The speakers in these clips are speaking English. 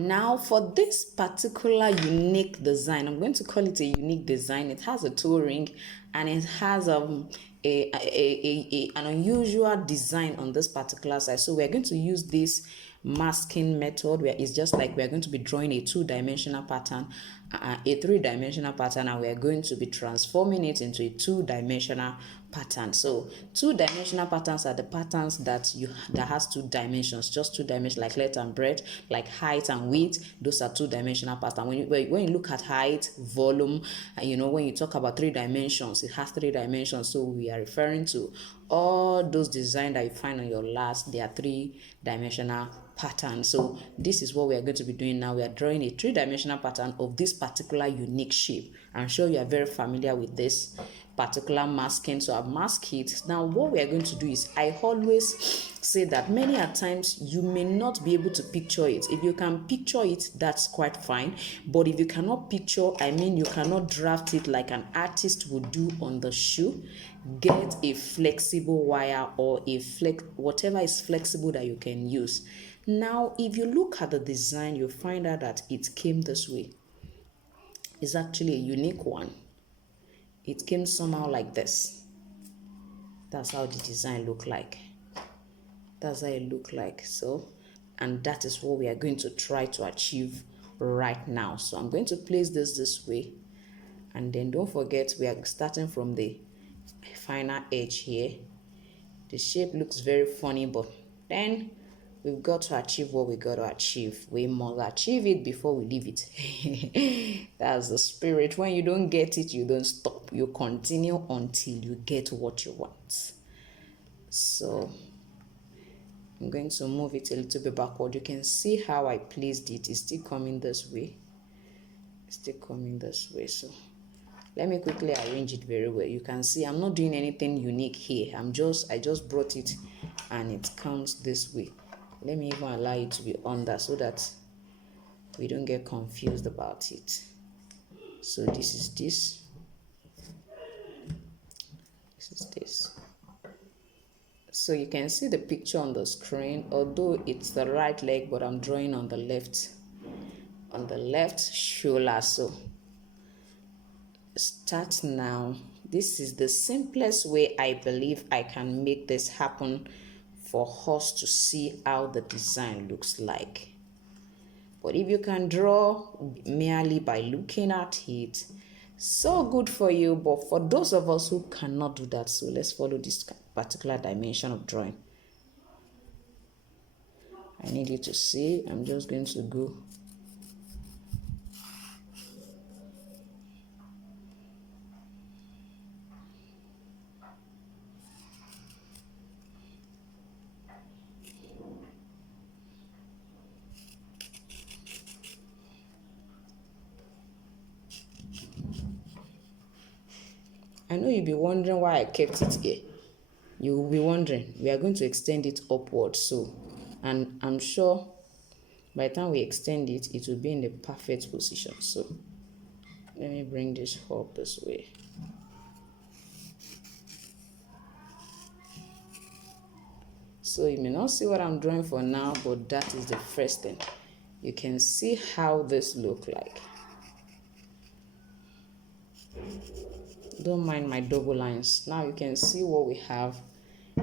Now for this particular unique design, I'm going to call it a unique design. It has a toe ring and it has an unusual design on this particular side. So we're going to use this masking method where it's just like we're going to be drawing a two-dimensional pattern, a three-dimensional pattern, and we're going to be transforming it into a two-dimensional pattern. So two-dimensional patterns are the patterns that has two dimensions, just two dimensions, like length and breadth, like height and width. Those are two-dimensional patterns. When you look at height, volume, when you talk about three dimensions, it has three dimensions. So we are referring to all those designs that you find on your last. They are three-dimensional pattern. So this is what we are going to be doing now. We are drawing a three-dimensional pattern of this particular unique shape. I'm sure you are very familiar with this particular masking, so I've masked it. Now what we are going to do is, I always say that many a times you may not be able to picture it. If you can picture it, that's quite fine, but if you cannot picture, you cannot draft it like an artist would do on the shoe, get a flexible wire or whatever is flexible that you can use. Now if you look at the design, you'll find out that it came this way. It's actually a unique one. It came somehow like this. That's how the design look like. That's how it look like. So, and that is what we are going to try to achieve right now. So I'm going to place this way, and then don't forget we are starting from the final edge here. The shape looks very funny, but then we've got to achieve what we got to achieve. We must achieve it before we leave it. That's the spirit. When you don't get it, you don't stop. You continue until you get what you want. So I'm going to move it a little bit backward. You can see how I placed it. It's still coming this way. It's still coming this way. So let me quickly arrange it very well. You can see I'm not doing anything unique here. I just brought it and it comes this way. Let me even allow it to be under so that we don't get confused about it. So this is this. This is this. So you can see the picture on the screen, although it's the right leg, but I'm drawing on the left shoulder. So start now. This is the simplest way I believe I can make this happen for us to see how the design looks like. But if you can draw merely by looking at it, so good for you. But for those of us who cannot do that, so let's follow this particular dimension of drawing. I need you to see. I'm just going to go . I know you'll be wondering why I kept it here. You will be wondering. We are going to extend it upward, so, and I'm sure by the time we extend it, it will be in the perfect position. So let me bring this up this way. So you may not see what I'm drawing for now, but that is the first thing. You can see how this look like. Don't mind my double lines. Now you can see what we have.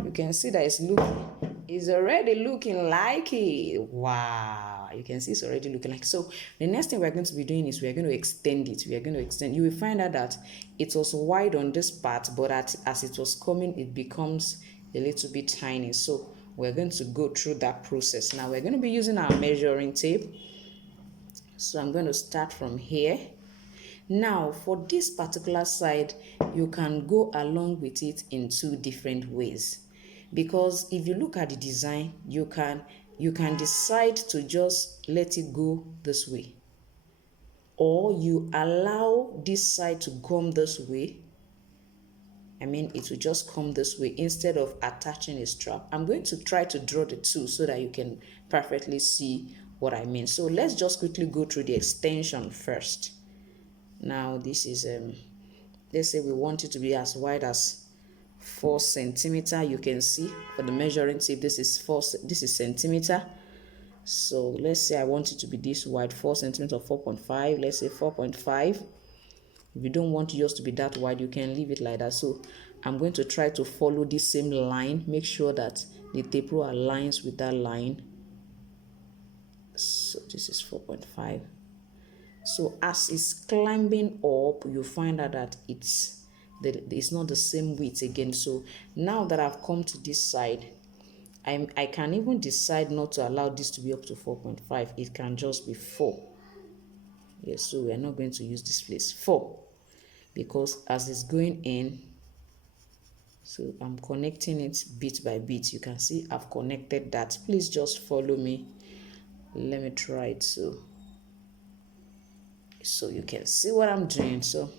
You can see that it's already looking like it. Wow, you can see it's already looking like. So the next thing we're going to be doing is we're going to extend it. You will find out that it was wide on this part, but as it was coming, it becomes a little bit tiny. So we're going to go through that process. Now we're going to be using our measuring tape. So I'm going to start from here. Now for this particular side, you can go along with it in two different ways, because if you look at the design, you can decide to just let it go this way, or you allow this side to come this way. It will just come this way instead of attaching a strap. I'm going to try to draw the two so that you can perfectly see what I mean. So let's just quickly go through the extension first. Now this is let's say we want it to be as wide as 4 centimeters. You can see for the measuring tape, this is centimeter. So let's say I want it to be this wide, 4 centimeters or 4.5. Let's say 4.5. If you don't want yours to be that wide, you can leave it like that. So I'm going to try to follow this same line. Make sure that the tape rule aligns with that line. So this is 4.5. So as it's climbing up, you find out that it's not the same width again. So now that I've come to this side, I can even decide not to allow this to be up to 4.5. It can just be 4. Yes, so we are not going to use this place 4, because as it's going in, so I'm connecting it bit by bit. You can see I've connected that. Please just follow me. Let me try it so you can see what I'm doing. So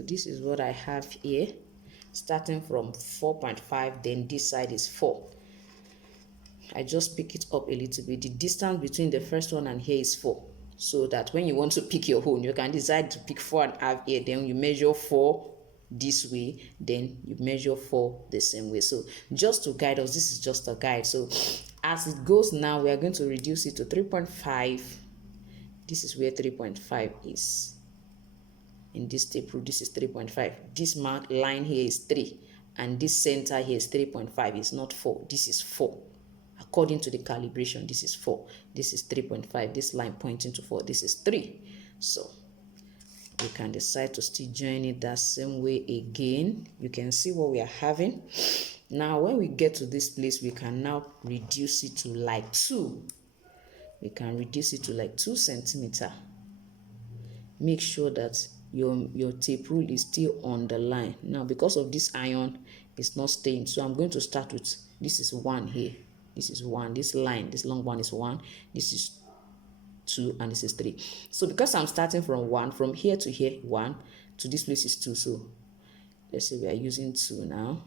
this is what I have here, starting from 4.5, then this side is 4. I just pick it up a little bit. The distance between the first one and here is 4, so that when you want to pick your own, you can decide to pick 4.5 here, then you measure 4 this way, then you measure 4 the same way. So just to guide us, this is just a guide. So as it goes now, we are going to reduce it to 3.5. This is where 3.5 is. In this tape rule, this is 3.5. This mark line here is 3, and this center here is 3.5. It's not 4. This is 4. According to the calibration, this is 4. This is 3.5. This line pointing to 4. This is 3. So you can decide to still join it that same way again. You can see what we are having. Now when we get to this place, we can now reduce it to like 2. We can reduce it to like 2 centimeters. Make sure that your tape rule is still on the line. Now because of this iron, it's not staying, so I'm going to start with, this is 1 here. This is 1. This line, this long one is 1. This is 2, and this is 3. So because I'm starting from 1, from here to here 1, to this place is 2. So let's say we are using 2 now.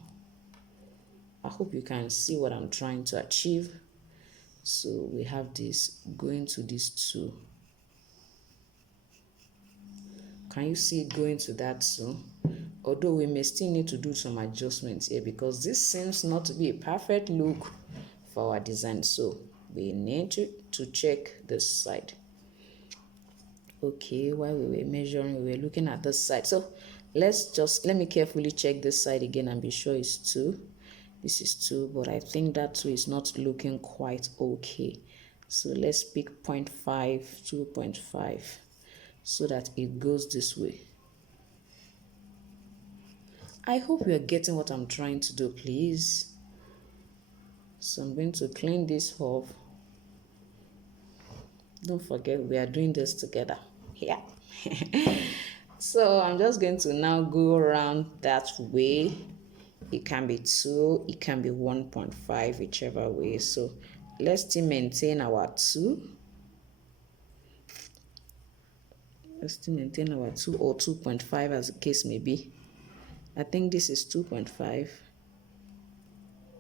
I hope you can see what I'm trying to achieve. So we have this going to this 2. Can you see it going to that 2? Although we may still need to do some adjustments here, because this seems not to be a perfect look for our design. So we need to check this side. Okay, while we were measuring, we were looking at this side. So let me carefully check this side again and be sure it's 2. This is 2, but I think that 2 is not looking quite okay. So let's pick 0.5, 2.5, so that it goes this way. I hope you are getting what I'm trying to do, please. So I'm going to clean this off. Don't forget, we are doing this together. Yeah. So I'm just going to now go around that way. It can be 2, it can be 1.5, whichever way. So let's still maintain our 2. Let's still maintain our 2 or 2.5 as the case may be. I think this is 2.5.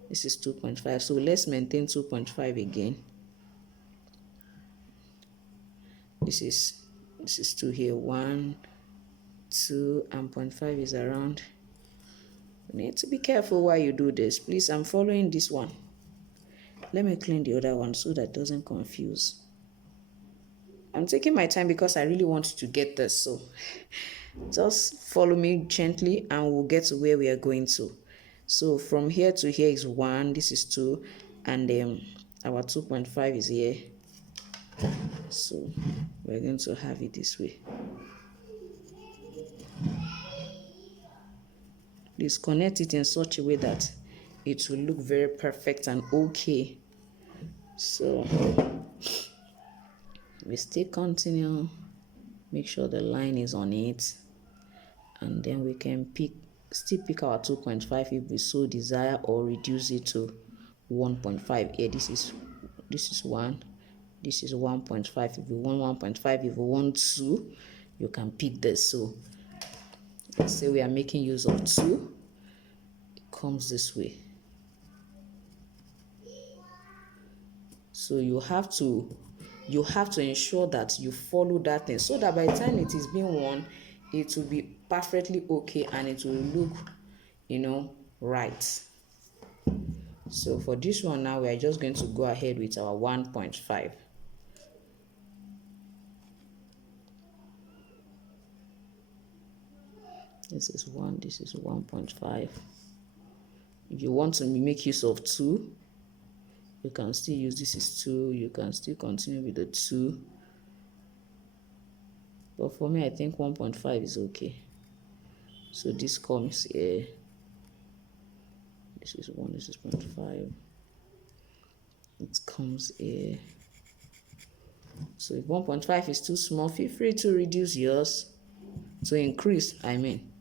This is 2.5. So let's maintain 2.5 again. This is 2 here. 1, 2, and 0.5 is around. You need to be careful while you do this. Please, I'm following this one. Let me clean the other one so that it doesn't confuse. I'm taking my time because I really want you to get this. So just follow me gently and we'll get to where we are going to. So from here to here is 1, this is 2, and our 2.5 is here. So we're going to have it this way. Please connect it in such a way that it will look very perfect and okay. So we still continue, make sure the line is on it, and then we can still pick our 2.5 if we so desire, or reduce it to 1.5. Here this is 1, this is 1.5. If you want 1.5, if you want 2, you can pick this. So let's say we are making use of 2. It comes this way. So you have to ensure that you follow that thing, so that by the time it is being worn, it will be perfectly okay and it will look, right. So for this one now, we are just going to go ahead with our 1.5. This is 1, this is 1.5. If you want to make use of 2, you can still use, this is 2, you can still continue with the 2. But for me, I think 1.5 is okay. So this comes here. This is 1, this is 0.5. It comes here. So if 1.5 is too small, feel free to reduce yours, to increase, I mean.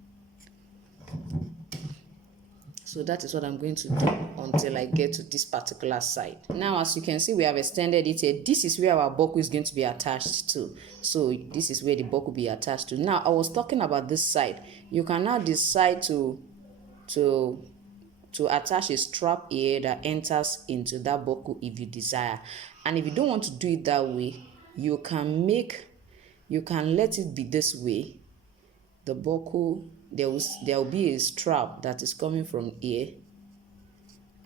So that is what I'm going to do until I get to this particular side. Now, as you can see, we have extended it here. This is where our buckle is going to be attached to. So this is where the buckle will be attached to. Now, I was talking about this side. You can now decide to attach a strap here that enters into that buckle if you desire. And if you don't want to do it that way, you can let it be this way. The buckle, there will be a strap that is coming from here.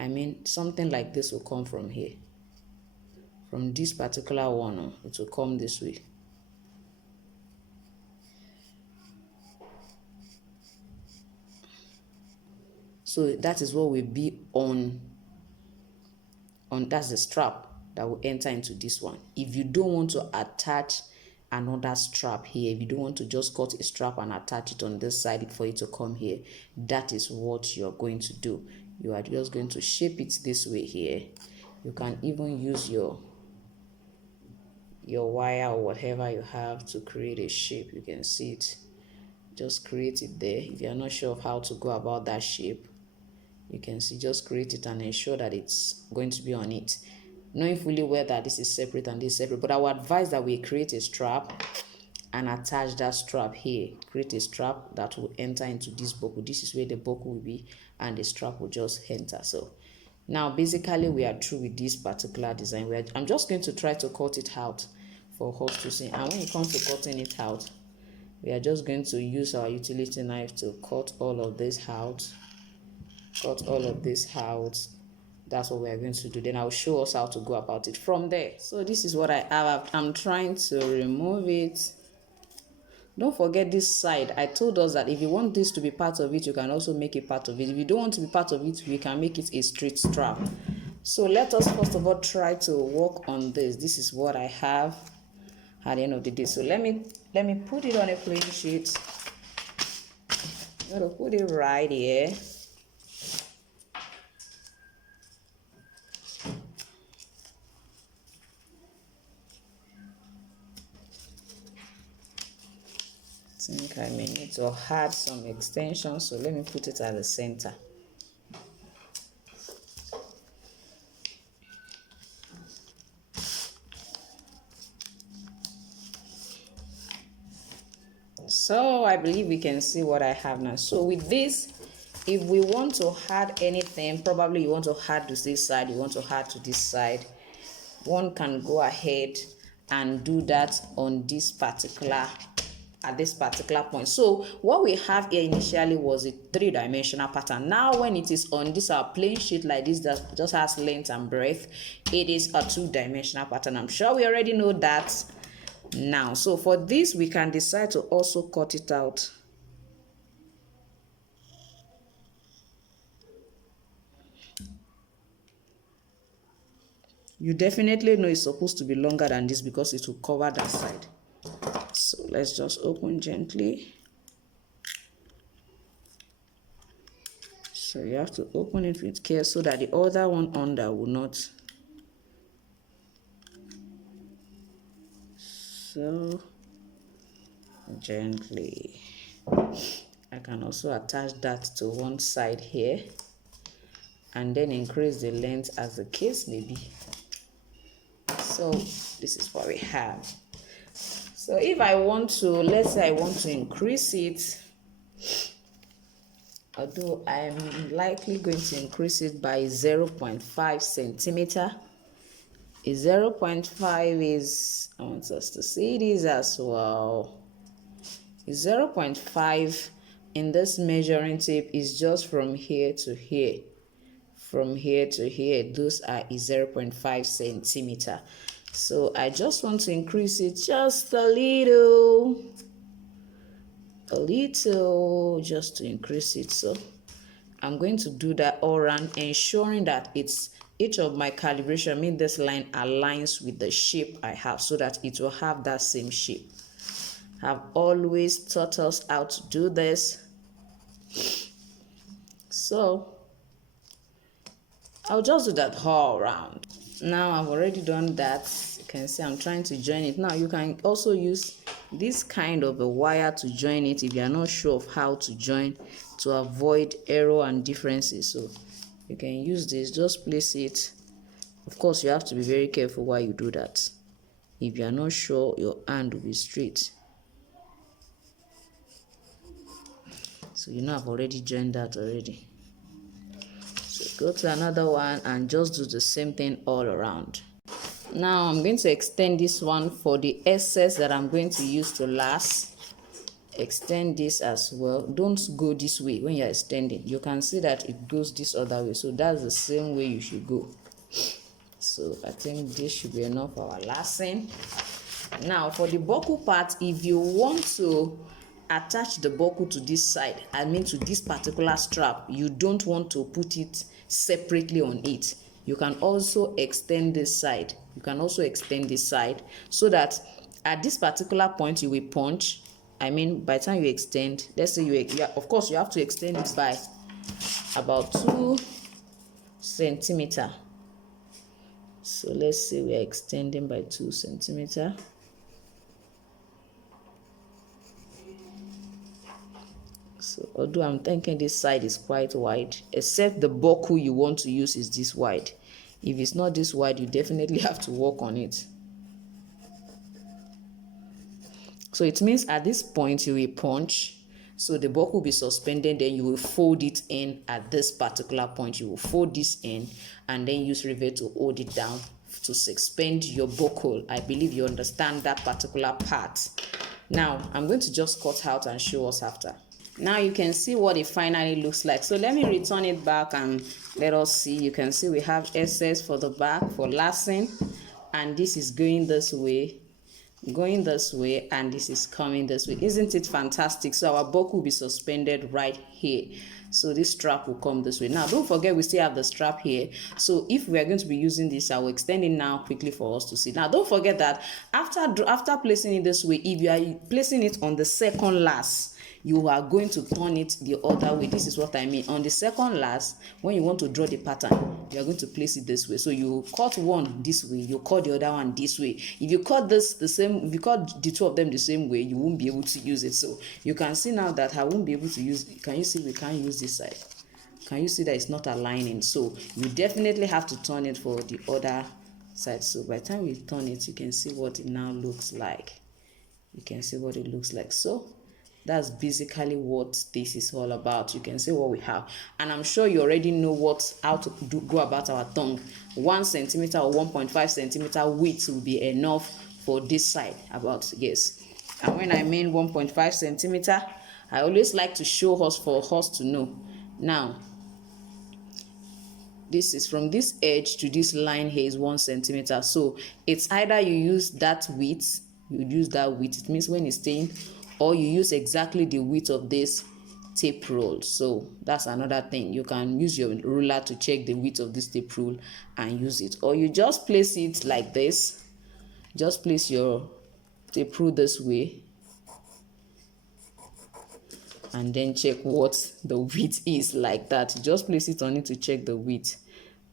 I mean, something like this will come from here. From this particular one, it will come this way. So that is what will be on that's the strap that will enter into this one. If you don't want to attach another strap here, if you don't want to just cut a strap and attach it on this side for it to come here, that is what you're going to do. You are just going to shape it this way here. You can even use your wire or whatever you have to create a shape. You can see it. Just create it there. If you're not sure of how to go about that shape, you can see, just create it and ensure that it's going to be on it, knowing fully well that this is separate and this is separate. But I would advise that we create a strap and attach that strap here. Create a strap that will enter into this buckle. This is where the buckle will be, and the strap will just enter. So now basically we are through with this particular design. I'm just going to try to cut it out for us to see. And when it comes to cutting it out, we are just going to use our utility knife to cut all of this out. Cut all of this out. That's what we are going to do. Then I'll show us how to go about it from there. So this is what I have. I'm trying to remove it. Don't forget this side. I told us that if you want this to be part of it, you can also make it part of it. If you don't want to be part of it, we can make it a straight strap. So let us first of all try to work on this. This is what I have at the end of the day. So let me put it on a plain sheet. I'm gonna put it right here. I think I may need to add some extensions, so let me put it at the center. So I believe we can see what I have now. So with this, if we want to add anything, probably you want to add to this side, you want to add to this side, one can go ahead and do that on this particular at this particular point. So what we have here initially was a 3-dimensional pattern. Now when it is on this our plain sheet like this that just has length and breadth, it is a 2-dimensional pattern. I'm sure we already know that now. So for this, we can decide to also cut it out. You definitely know it's supposed to be longer than this because it will cover that side. So let's just open gently. So you have to open it with care so that the other one under will not. So gently. I can also attach that to one side here and then increase the length as the case may be. So this is what we have. So if I want to, let's say I want to increase it, although I'm likely going to increase it by 0.5 centimeter. A 0.5 is, I want us to see this as well. A 0.5 in this measuring tape is just from here to here. from here to here, those are 0.5 centimeter. So I just want to increase it just a little, just to increase it. So I'm going to do that all around, ensuring that it's each of my calibration, I mean this line aligns with the shape I have, so that it will have that same shape. I've always taught us how to do this. So I'll just do that all around. Now I've already done that. You can see I'm trying to join it. Now you can also use this kind of a wire to join it if you are not sure of how to join, to avoid error and differences. So you can use this, just place it. Of course, you have to be very careful while you do that. If you are not sure, your hand will be straight. So you know I've already joined that already. So go to another one and just do the same thing all around. Now I'm going to extend this one for the excess that I'm going to use to last. Extend this as well. Don't go this way when you're extending. You can see that it goes this other way, so that's the same way you should go. So I think this should be enough for our lashing. Now for the buckle part, if you want to attach the buckle to this side, I mean to this particular strap, you don't want to put it separately on it, you can also extend this side. So that at this particular point you will punch. I mean, by the time you extend, let's say of course you have to extend it by about 2 centimeters. So let's say we are extending by 2 centimeters. So although I'm thinking this side is quite wide, except the buckle you want to use is this wide. If it's not this wide, you definitely have to work on it. So it means at this point you will punch, so the buckle will be suspended, then you will fold it in at this particular point. You will fold this in and then use rivet to hold it down to suspend your buckle. I believe you understand that particular part. Now I'm going to just cut out and show us after. Now you can see what it finally looks like. So let me return it back and let us see. You can see we have SS for the back for lashing, and this is going this way, and this is coming this way. Isn't it fantastic? So our buckle will be suspended right here. So this strap will come this way. Now don't forget we still have the strap here. So if we are going to be using this, I will extend it now quickly for us to see. Now don't forget that after placing it this way, if you are placing it on the second last, you are going to turn it the other way. This is what I mean. On the second last, when you want to draw the pattern, you are going to place it this way. So you cut one this way, you cut the other one this way. If you cut this the same, if you cut the two of them the same way, you won't be able to use it. So you can see now that I won't be able to use. Can you see we can't use this side? Can you see that it's not aligning? So you definitely have to turn it for the other side. So by the time we turn it, you can see what it now looks like. You can see what it looks like. So that's basically what this is all about. You can see what we have, and I'm sure you already know how to go about our tongue. 1 centimeter or 1.5 centimeter width will be enough for this side. Yes, and when I mean 1.5 centimeter, I always like to show us for us to know. Now this is from this edge to this line here is 1 centimeter. So it's either you use that width, it means when it's staying, or you use exactly the width of this tape roll. So that's another thing. You can use your ruler to check the width of this tape roll and use it, or you just place it like this. Just place your tape roll this way and then check what the width is, like that. Just place it on it to check the width.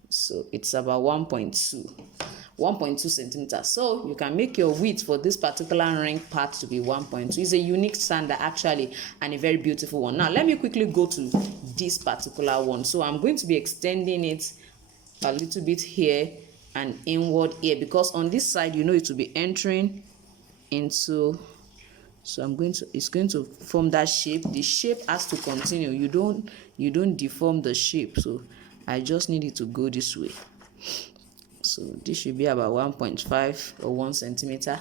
So it's about 1.2 centimeters. So you can make your width for this particular ring part to be 1.2. It's a unique sandal actually, and a very beautiful one. Now let me quickly go to this particular one. So I'm going to be extending it a little bit here and inward here, because on this side, it will be entering into. So it's going to form that shape. The shape has to continue. You don't deform the shape. So I just need it to go this way. So this should be about 1.5 or 1 centimeter.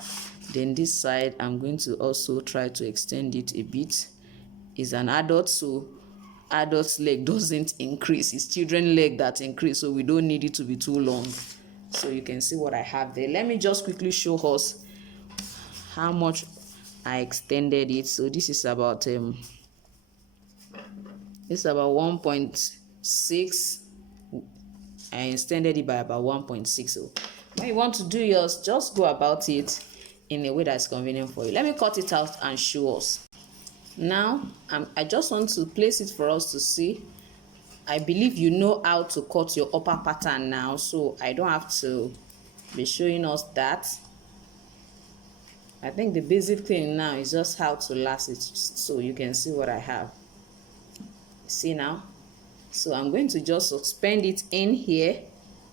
Then this side, I'm going to also try to extend it a bit. It's an adult, so adult's leg doesn't increase, it's children's leg that increase, so we don't need it to be too long. So you can see what I have there. Let me just quickly show us how much I extended it. So this is about 1.6. I extended it by about 1.6. So when you want to do yours, just go about it in a way that's convenient for you. Let me cut it out and show us. Now I just want to place it for us to see. I believe you know how to cut your upper pattern now, so I don't have to be showing us that. I think the basic thing now is just how to last it, so you can see what I have. See now? So I'm going to just suspend it in here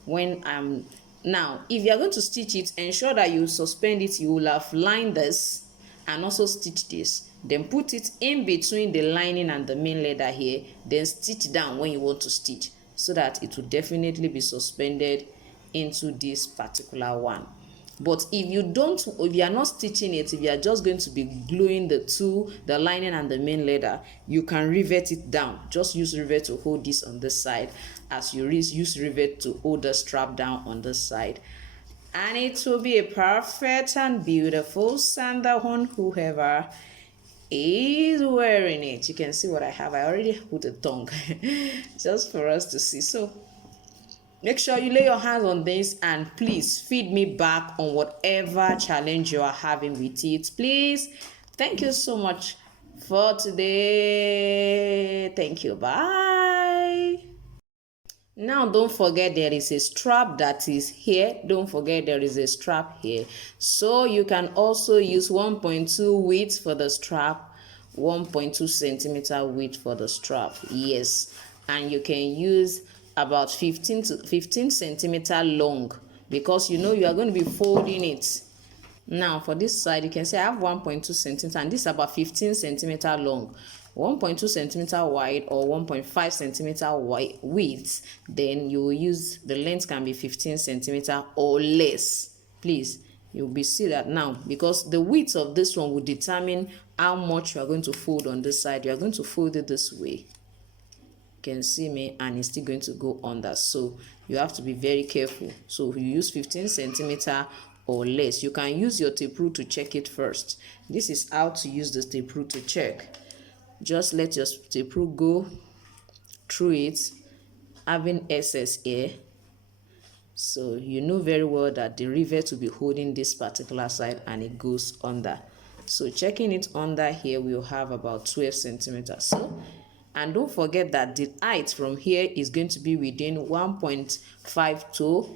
when I'm now. If you're going to stitch it, ensure that you suspend it. You will have lined this and also stitch this, then put it in between the lining and the main leather here, then stitch down when you want to stitch, so that it will definitely be suspended into this particular one. But if you are not stitching it, if you are just going to be gluing the lining and the main leather, you can rivet it down. Just use rivet to hold this on this side, as you use rivet to hold the strap down on this side. And it will be a perfect and beautiful sandal on whoever is wearing it. You can see what I have. I already put a tongue just for us to see. So make sure you lay your hands on this, and please feed me back on whatever challenge you are having with it, please. Thank you so much for today. Thank you. Bye. Now don't forget there is a strap that is here. Don't forget there is a strap here. So you can also use 1.2 width for the strap, 1.2 centimeter width for the strap. Yes, and you can use about 15 centimeter long, because you know you are going to be folding it. Now for this side, you can see I have 1.2 centimeter, and this is about 15 centimeter long, 1.2 centimeter wide or 1.5 centimeter wide width. Then you will use, the length can be 15 centimeter or less. Please, you'll be see that now, because the width of this one will determine how much you are going to fold on this side. You are going to fold it this way, you can see me, and it's still going to go under, so you have to be very careful. So if you use 15 centimeter or less, you can use your tape rule to check it first. This is how to use the tape rule to check. Just let your tape rule go through it, having excess here, so you know very well that the rivet will be holding this particular side and it goes under. So checking it under here, we'll have about 12 centimeters. So, and don't forget that the height from here is going to be within 1.5 to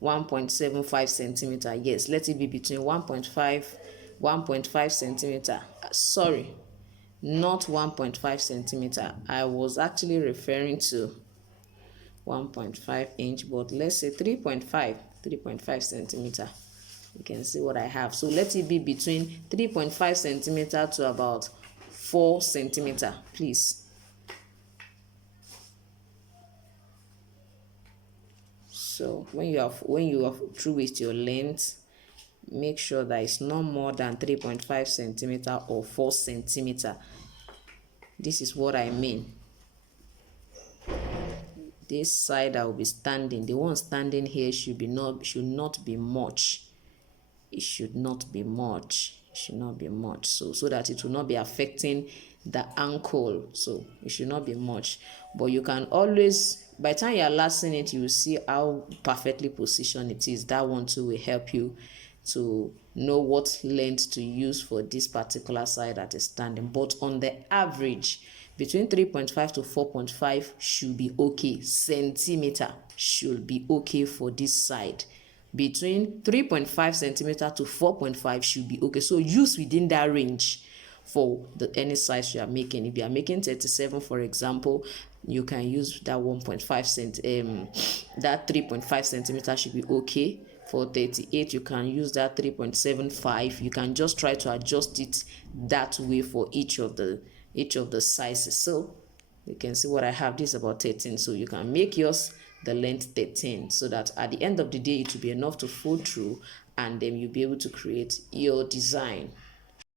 1.75 centimeter. Yes, let it be between 1.5 centimeter. Sorry, not 1.5 centimeter. I was actually referring to 1.5 inch, but let's say 3.5 centimeter. You can see what I have. So let it be between 3.5 centimeter to about 4 centimeter, please. So when you are through with your length, make sure that it's no more than 3.5 centimeter or 4 centimeter. This is what I mean. This side I will be standing, the one standing here should not be much. It should not be much. It should not be much. So that it will not be affecting the ankle. So it should not be much. But you can always, by the time you are lasting it, you will see how perfectly positioned it is. That one too will help you to know what length to use for this particular side that is standing. But on the average, between 3.5 to 4.5 should be okay. Centimeter should be okay for this side. Between 3.5 centimeter to 4.5 should be okay. So use within that range for any size you are making. If you are making 37, for example, you can use that 3.5 centimeter should be okay. For 38, you can use that 3.75. You can just try to adjust it that way for each of the sizes. So you can see what I have. This is about 13. So you can make yours the length 13, so that at the end of the day it will be enough to fold through, and then you'll be able to create your design.